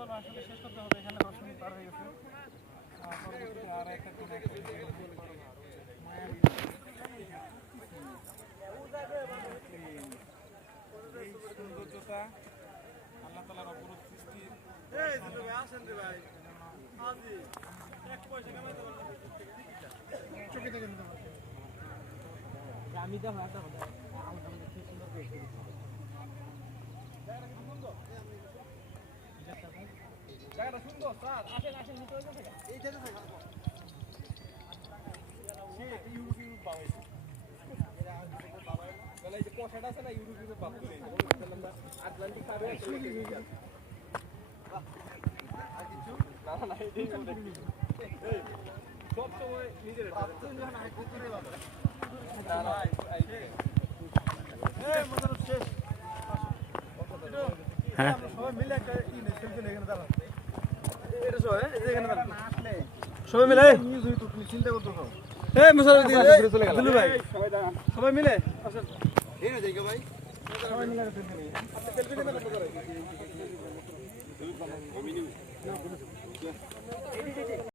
চলো আসলে শেষ করতে হবে, এখানে 10 মিনিট পার হয়ে গেছে। পরবর্তীতে আর একটা কোনো একটা এই সৌন্দর্যতা আল্লাহ তাআলার অপরূপ সৃষ্টি। চোখে দেখে নিতে পারবো আমি তো হয় জায়গাটা সুন্দর স্যার, আসেন আসেন ভিতরে থাকা এই জায়গা থাকা সে ইউরোপ বানাইছে মানে এই যে কষাটা আছে না ইউরোপ বাপ করে আটলান্টিক সাবে আর কিছু না না এই সব সময় নিজের না কুকুরে বাবা না না এই মজার শেষ হ্যাঁ সবাই মিলে একটা সেলফি এখানে দাঁড়ান এটা সবাই এখানে দাঁড়ান সবাই মিলে নিউজ হইতো তুমি চিন্তা করতে দাও এই মুসাফির দিকে চলে গেল দিলু ভাই সবাই মিলে আসেন এই না জায়গা ভাই সবাই মিলে সেলফি নিই আপনি সেলফি নেবেন কত করে আমি নিব